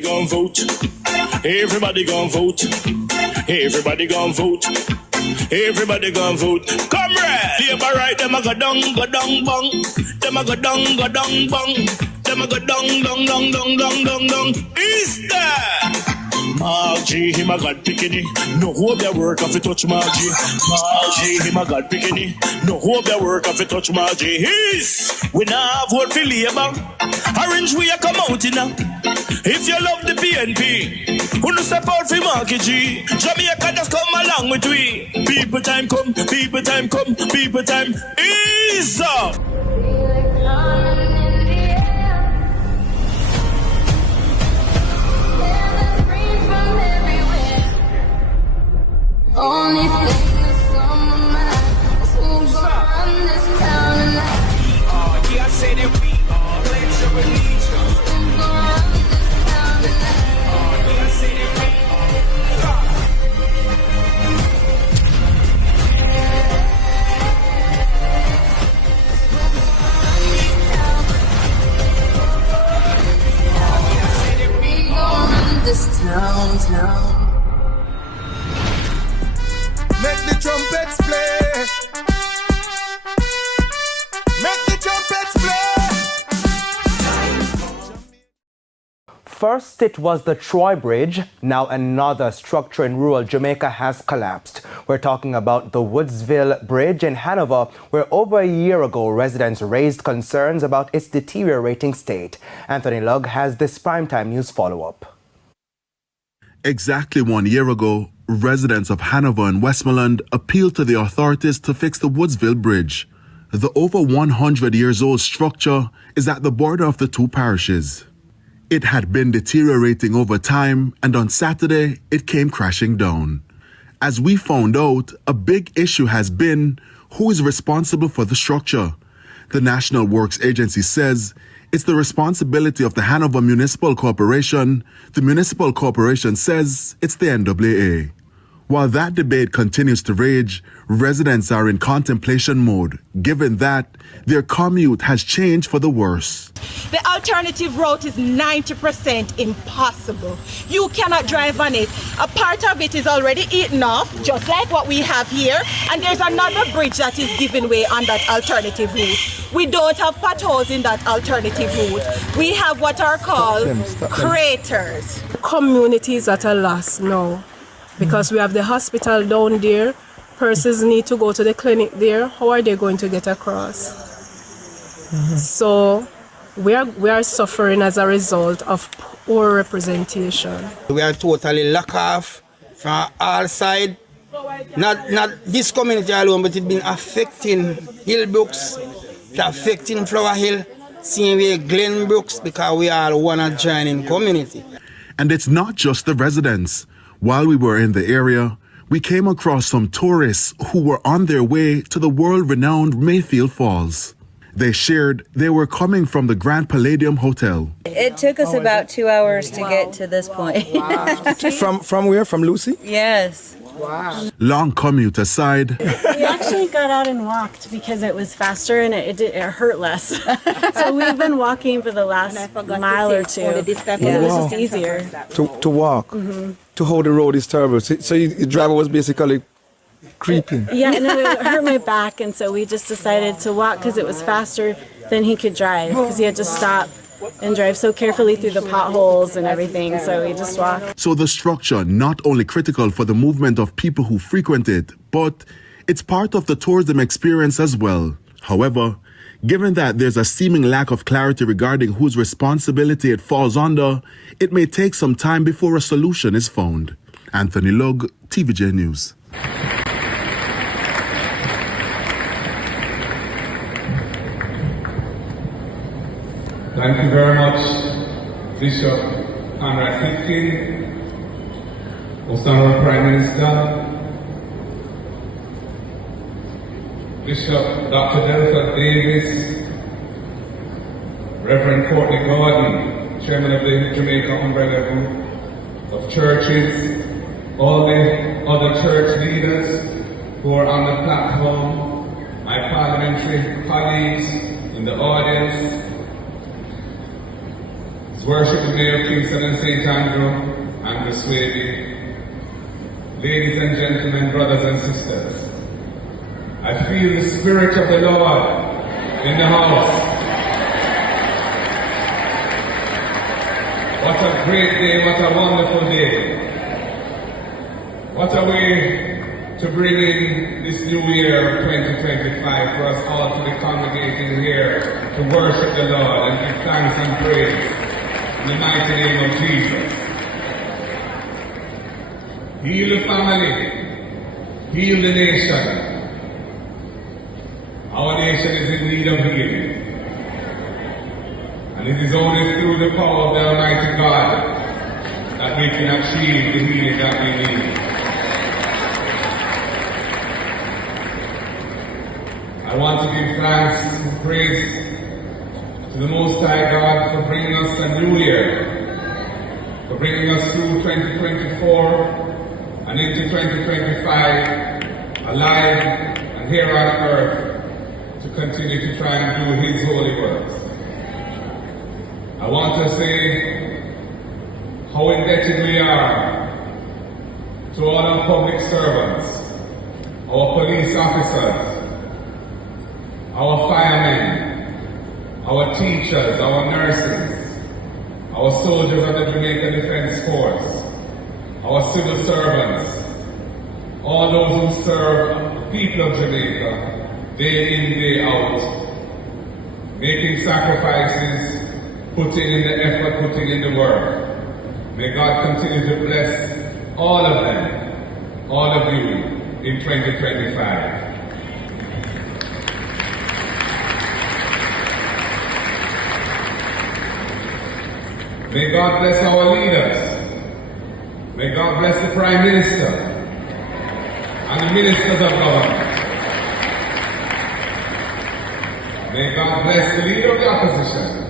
Gon' vote. Everybody gon' vote. Everybody gon' vote. Everybody gon' vote. Comrade! Labor right, them a go down, bong. Them a go down, bong. Them a go down. Is that? Margie, him a God picking. No hope their work if you touch Margie. Margie, him a God picking. No hope their work if you touch Margie. We now vote for Labour. Orange we a come out in now. If you love the PNP, who no step out for Marky G. Jamaica just come along with we. People time come, people time come, people time is up. Only thing that's on my mind is who's gonna run this town tonight. Yeah, I say that we are pledge of allegiance. Who's gonna run this town tonight? Yeah, I say that we We gonna run this town. Make the trumpets play. Make the trumpets play. First, it was the Troy Bridge. Now another structure in rural Jamaica has collapsed. We're talking about the Woodsville Bridge in Hanover, where over a year ago, residents raised concerns about its deteriorating state. Anthony Lugg has this primetime news follow-up. Exactly 1 year ago, residents of Hanover and Westmoreland appealed to the authorities to fix the Woodsville Bridge. The over 100 years old structure is at the border of the two parishes. It had been deteriorating over time, and on Saturday, it came crashing down. As we found out, a big issue has been who is responsible for the structure. The National Works Agency says it's the responsibility of the Hanover Municipal Corporation. The municipal corporation says it's the NAA. While that debate continues to rage, residents are in contemplation mode, given that their commute has changed for the worse. The alternative route is 90% impossible. You cannot drive on it. A part of it is already eaten off, just like what we have here, and there's another bridge that is giving way on that alternative route. We don't have potholes in that alternative route. We have what are called craters. Communities at a loss now, because we have the hospital down there. Persons need to go to the clinic there. How are they going to get across? So we are suffering as a result of poor representation. We are totally locked off from all sides. Not this community alone, but it's been affecting Hillbrooks, it's affecting Flower Hill, same way Glenbrooks, because we are one adjoining community. And it's not just the residents. While we were in the area, we came across some tourists who were on their way to the world-renowned Mayfield Falls. They shared they were coming from the Grand Palladium Hotel. It took us about 2 hours to get to this point. From where? From Lucy? Yes. Wow. Long commute aside, We actually got out and walked because it was faster and it hurt less. So we've been walking for the last mile or two because it was just easier. To walk. To how the road is terrible. So your driver was basically creeping. Yeah, no, it hurt my back, and so we just decided to walk because it was faster than he could drive, because he had to stop and drive so carefully through the potholes and everything, so we just walked. so the structure not only critical for the movement of people who frequent it, but it's part of the tourism experience as well. However, given that there's a seeming lack of clarity regarding whose responsibility it falls under, it may take some time before a solution is found. Anthony Lugg, TVJ News. Thank you very much, Bishop Conrad Hipkin, Most Honorable Prime Minister, Bishop Dr. Delpha Davis, Reverend Courtney Gordon, Chairman of the Jamaica Umbrella Group of Churches, all the other church leaders who are on the platform, my parliamentary colleagues in the audience, as worship the Mayor of Kingston and St. Andrew, Andrew Swady. Ladies and gentlemen, brothers and sisters, I feel the Spirit of the Lord in the house. What a great day, what a wonderful day. What a way to bring in this new year of 2025 for us all to be congregating here to worship the Lord and give thanks and praise in the mighty name of Jesus. Heal the family, heal the nation. Our nation is in need of healing. And it is only through the power of the Almighty God that we can achieve the healing that we need. I want to give thanks and praise to the Most High God for bringing us a new year, for bringing us through 2024 and into 2025, alive and here on earth to continue to try and do His holy works. I want to say how indebted we are to all our public servants, our police officers, our firemen, our teachers, our nurses, our soldiers of the Jamaica Defense Force, our civil servants, all those who serve the people of Jamaica, day in, day out, making sacrifices, putting in the effort, putting in the work. May God continue to bless all of them, all of you, in 2025. May God bless our leaders. May God bless the Prime Minister and the Ministers of Government. May God bless the Leader of the Opposition.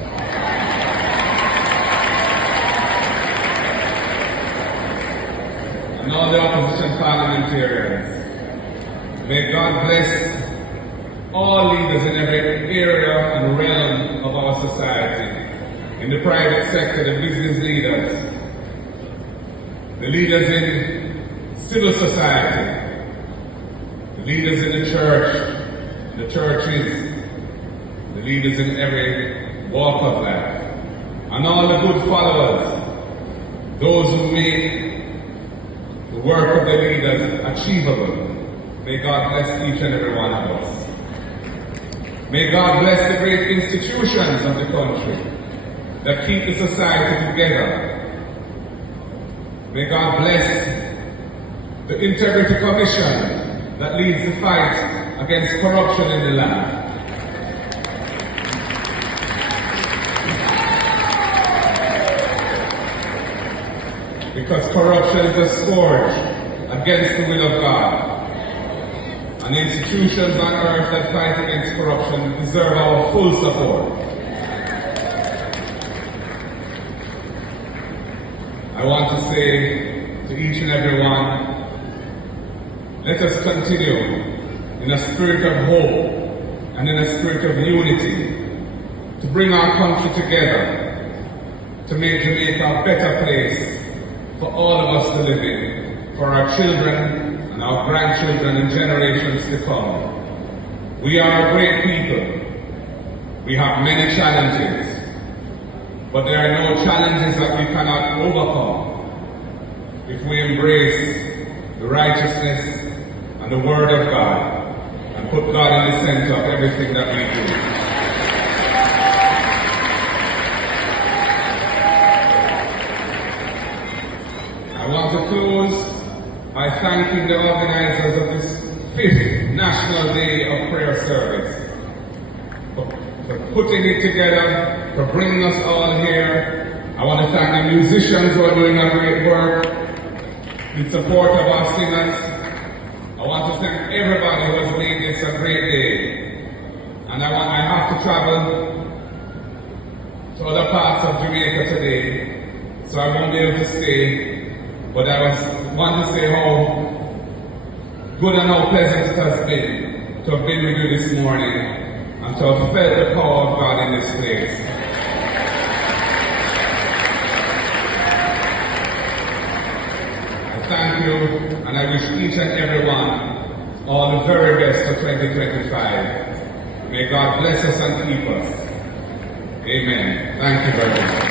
And all the opposition parliamentarians. May God bless all leaders in every area and realm of our society. In the private sector, the business leaders, the leaders in civil society, the leaders in the church, the churches, the leaders in every walk of life, and all the good followers, those who make the work of the leaders achievable. May God bless each and every one of us. May God bless the great institutions of the country that keep the society together. May God bless the Integrity Commission that leads the fight against corruption in the land. Because corruption is a scourge against the will of God. And institutions on earth that fight against corruption deserve our full support. I want to say to each and every one, let us continue in a spirit of hope and in a spirit of unity to bring our country together, to make Jamaica a better place for all of us to live in, for our children and our grandchildren and generations to come. We are a great people. We have many challenges. But there are no challenges that we cannot overcome if we embrace the righteousness and the Word of God and put God in the center of everything that we do. I want to close by thanking the organizers of this 5th National Day of Prayer Service for putting it together, for bringing us all here. I want to thank the musicians who are doing a great work in support of our singers. I want to thank everybody who has made this a great day. And I have to travel to other parts of Jamaica today, so I won't be able to stay. But I want to say how good and how pleasant it has been to have been with you this morning and to have felt the power of God in this place. I thank you, and I wish each and every one all the very best for 2025. May God bless us and keep us. Amen. Thank you very much.